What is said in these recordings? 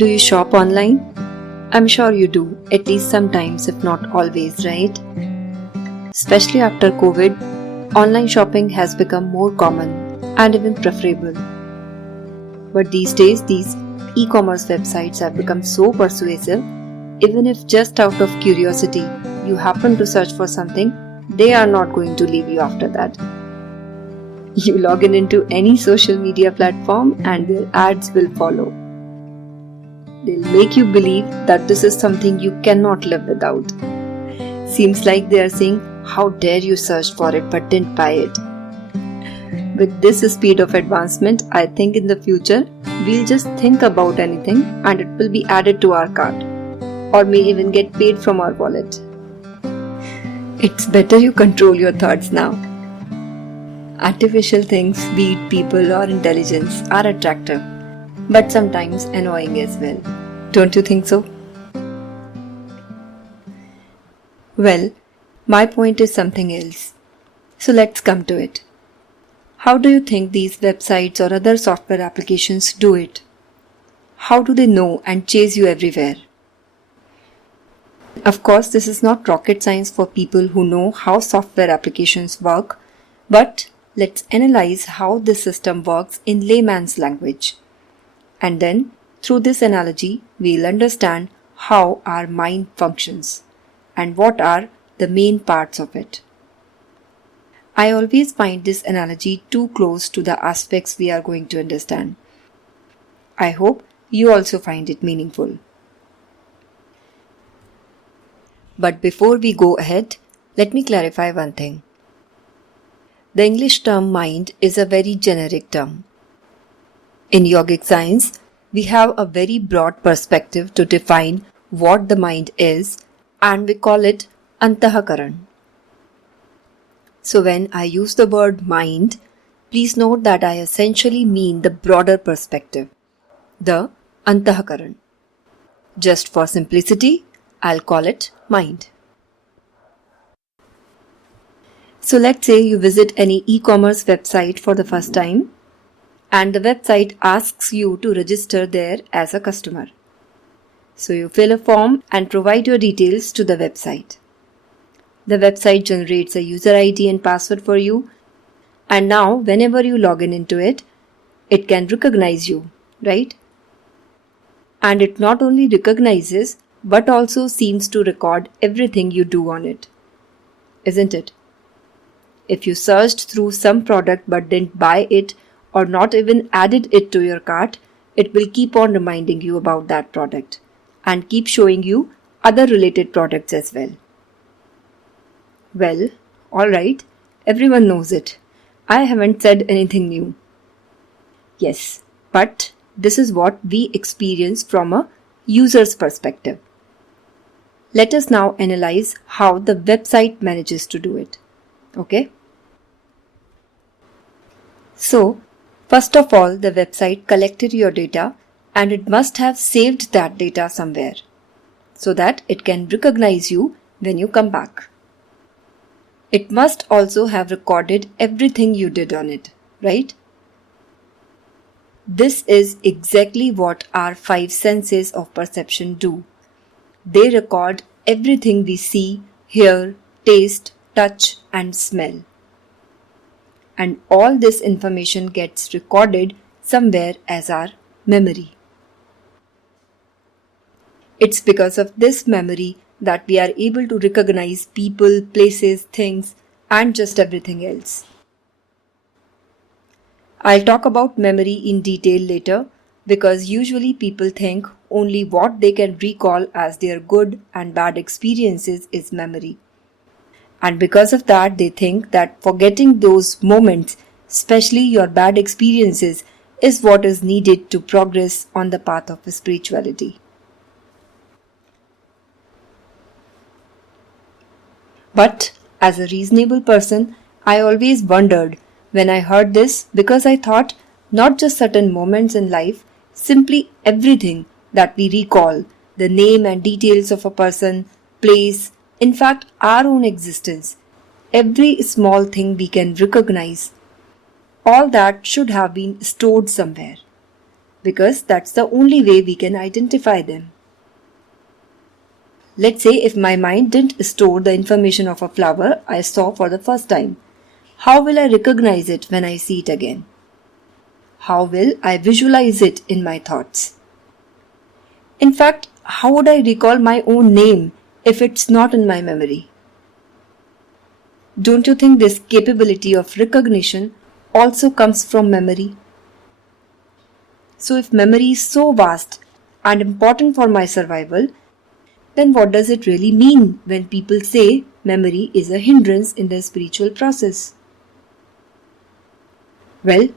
Do you shop online? I'm sure you do, at least sometimes, if not always, right? Especially after COVID, online shopping has become more common and even preferable. But these days, these e-commerce websites have become so persuasive, even if just out of curiosity you happen to search for something, they are not going to leave you after that. You log in into any social media platform and their ads will follow. They'll make you believe that this is something you cannot live without. Seems like they are saying, how dare you search for it but didn't buy it. With this speed of advancement, I think in the future, we'll just think about anything and it will be added to our cart, or may even get paid from our wallet. It's better you control your thoughts now. Artificial things, be it people or intelligence, are attractive, but sometimes annoying as well. Don't you think so? Well, my point is something else. So let's come to it. How do you think these websites or other software applications do it? How do they know and chase you everywhere? Of course, this is not rocket science for people who know how software applications work, but let's analyze how this system works in layman's language. And then, through this analogy, we'll understand how our mind functions and what are the main parts of it. I always find this analogy too close to the aspects we are going to understand. I hope you also find it meaningful. But before we go ahead, let me clarify one thing. The English term mind is a very generic term. In yogic science, we have a very broad perspective to define what the mind is, and we call it Antah Karan. So when I use the word mind, please note that I essentially mean the broader perspective, the Antah Karan. Just for simplicity, I'll call it mind. So let's say you visit any e-commerce website for the first time, and the website asks you to register there as a customer. So you fill a form and provide your details to the website. The website generates a user ID and password for you, and now whenever you log in into it, it can recognize you, right? And it not only recognizes but also seems to record everything you do on it, isn't it? If you searched through some product but didn't buy it or not even added it to your cart, it will keep on reminding you about that product and keep showing you other related products as well. Well, alright, everyone knows it. I haven't said anything new. Yes, but this is what we experience from a user's perspective. Let us now analyze how the website manages to do it. Okay? So, first of all, the website collected your data and it must have saved that data somewhere so that it can recognize you when you come back. It must also have recorded everything you did on it, right? This is exactly what our 5 senses of perception do. They record everything we see, hear, taste, touch, and smell. And all this information gets recorded somewhere as our memory. It's because of this memory that we are able to recognize people, places, things, and just everything else. I'll talk about memory in detail later because usually people think only what they can recall as their good and bad experiences is memory. And because of that, they think that forgetting those moments, especially your bad experiences, is what is needed to progress on the path of spirituality. But as a reasonable person, I always wondered when I heard this because I thought not just certain moments in life, simply everything that we recall, the name and details of a person, place, in fact our own existence, every small thing we can recognize, all that should have been stored somewhere. because that's the only way we can identify them. Let's say if my mind didn't store the information of a flower I saw for the first time, how will I recognize it when I see it again? How will I visualize it in my thoughts? In fact, how would I recall my own name if it's not in my memory? Don't you think this capability of recognition also comes from memory? So if memory is so vast and important for my survival, then what does it really mean when people say memory is a hindrance in the spiritual process? Well,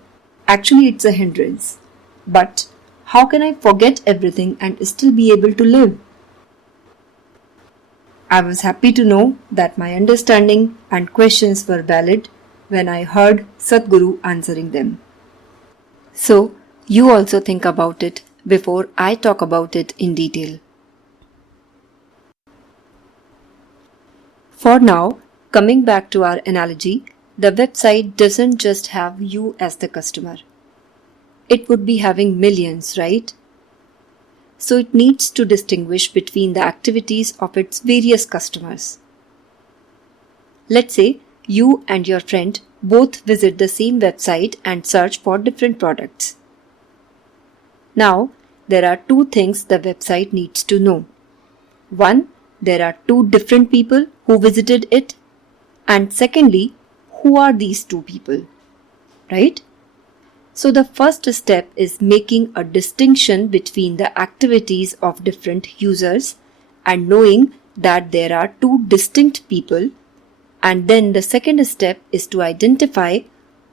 actually it's a hindrance. But how can I forget everything and still be able to live? I was happy to know that my understanding and questions were valid when I heard Sadhguru answering them. So, you also think about it before I talk about it in detail. For now, coming back to our analogy, the website doesn't just have you as the customer. It would be having millions, right? So it needs to distinguish between the activities of its various customers. Let's say you and your friend both visit the same website and search for different products. Now, there are two things the website needs to know. One, there are two different people who visited it. And secondly, who are these two people? Right? So the first step is making a distinction between the activities of different users and knowing that there are two distinct people. And then the second step is to identify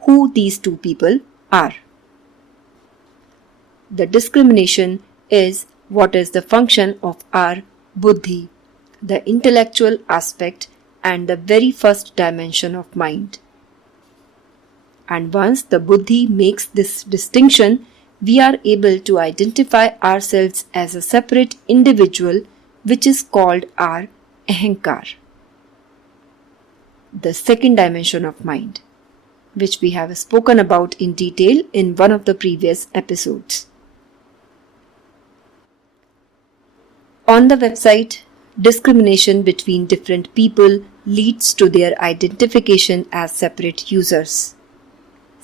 who these two people are. The discrimination is what is the function of our Buddhi, the intellectual aspect and the very first dimension of mind. And once the Buddhi makes this distinction, we are able to identify ourselves as a separate individual, which is called our Ahamkara, the second dimension of mind, which we have spoken about in detail in one of the previous episodes. On the website, discrimination between different people leads to their identification as separate users.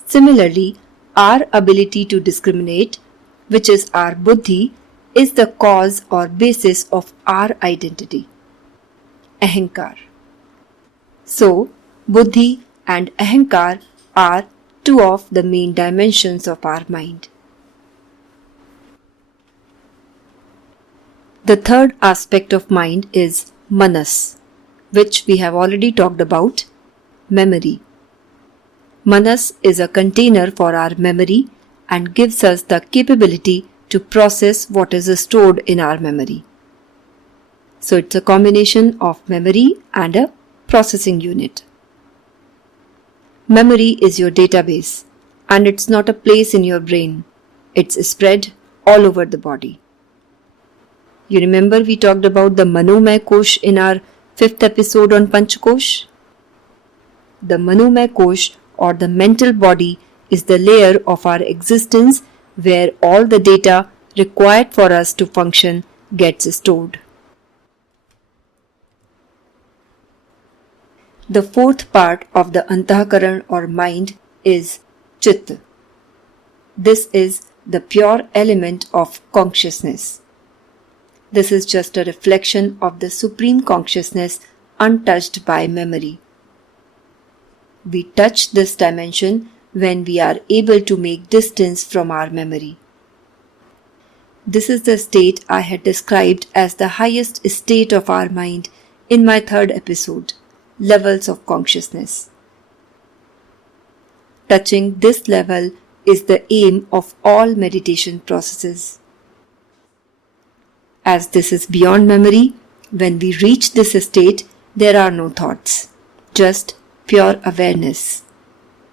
Similarly, our ability to discriminate, which is our Buddhi, is the cause or basis of our identity, Ahamkara. So, Buddhi and Ahamkara are two of the main dimensions of our mind. The third aspect of mind is Manas, which we have already talked about, memory. Manas is a container for our memory and gives us the capability to process what is stored in our memory. So it's a combination of memory and a processing unit. Memory is your database, and it's not a place in your brain. It's spread all over the body. You remember we talked about the Manomay Kosh in our 5th episode on Panchakosh? The Manomay Kosh or the mental body is the layer of our existence where all the data required for us to function gets stored. The fourth part of the Antah Karan or mind is Chitta. This is the pure element of consciousness. This is just a reflection of the supreme consciousness untouched by memory. We touch this dimension when we are able to make distance from our memory. This is the state I had described as the highest state of our mind in my 3rd episode, Levels of Consciousness. Touching this level is the aim of all meditation processes. As this is beyond memory, when we reach this state, there are no thoughts, just pure awareness,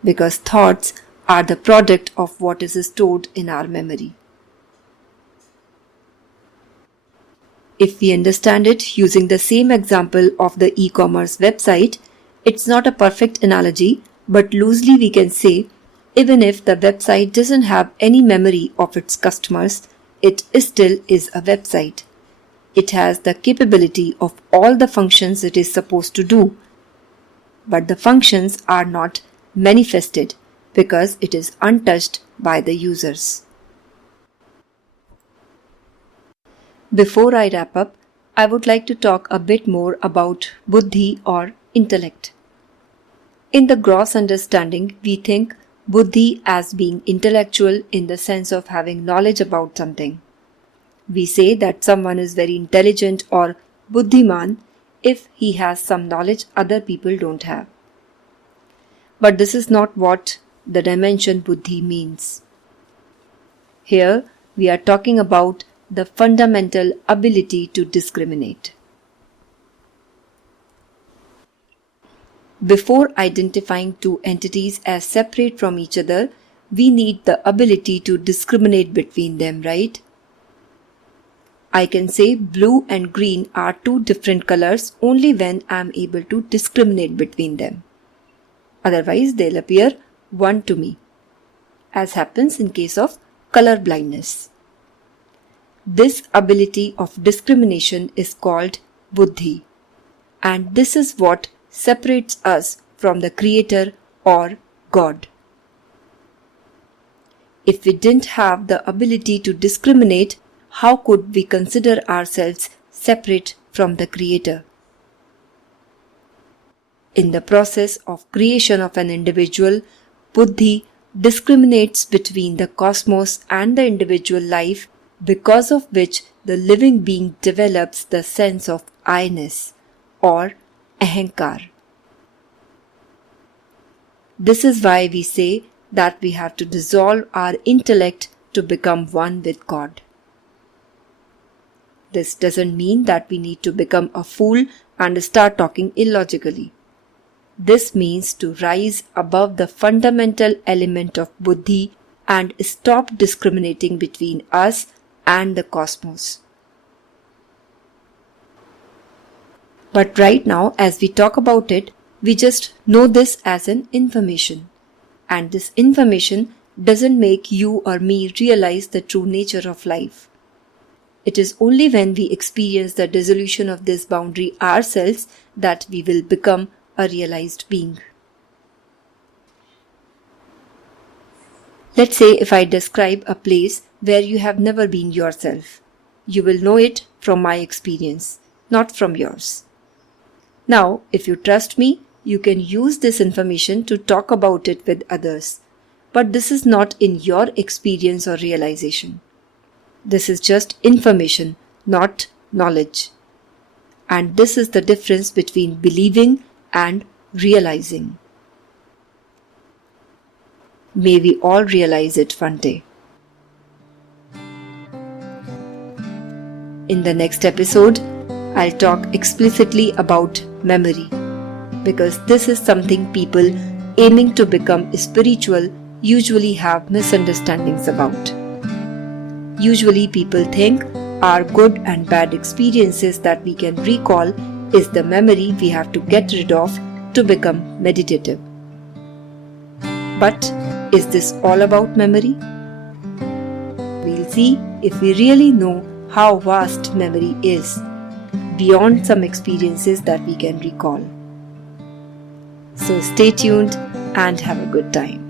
because thoughts are the product of what is stored in our memory. If we understand it using the same example of the e-commerce website, it's not a perfect analogy, but loosely we can say Even if the website doesn't have any memory of its customers, it still is a website. It has the capability of all the functions it is supposed to do, but the functions are not manifested because it is untouched by the users. Before I wrap up, I would like to talk a bit more about Buddhi or intellect. In the gross understanding, we think Buddhi as being intellectual in the sense of having knowledge about something. We say that someone is very intelligent or Buddhiman if he has some knowledge other people don't have. But this is not what the dimension Buddhi means. Here we are talking about the fundamental ability to discriminate. Before identifying two entities as separate from each other, we need the ability to discriminate between them, right? I can say blue and green are two different colors only when I am able to discriminate between them. Otherwise, they'll appear one to me, as happens in case of color blindness. This ability of discrimination is called Buddhi, and this is what separates us from the Creator or God. If we didn't have the ability to discriminate, how could we consider ourselves separate from the Creator? In the process of creation of an individual, Buddhi discriminates between the cosmos and the individual life, because of which the living being develops the sense of I-ness or Ahamkara. This is why we say that we have to dissolve our intellect to become one with God. This doesn't mean that we need to become a fool and start talking illogically. This means to rise above the fundamental element of Buddhi and stop discriminating between us and the cosmos. But right now, as we talk about it, we just know this as an information. And this information doesn't make you or me realize the true nature of life. It is only when we experience the dissolution of this boundary ourselves that we will become a realized being. Let's say if I describe a place where you have never been yourself. You will know it from my experience, not from yours. Now, if you trust me, you can use this information to talk about it with others. But this is not in your experience or realization. This is just information, not knowledge. And this is the difference between believing and realizing. May we all realize it one day. In the next episode, I'll talk explicitly about memory, because this is something people aiming to become spiritual usually have misunderstandings about. Usually people think our good and bad experiences that we can recall is the memory we have to get rid of to become meditative. But is this all about memory? We'll see if we really know how vast memory is, beyond some experiences that we can recall. So stay tuned and have a good time.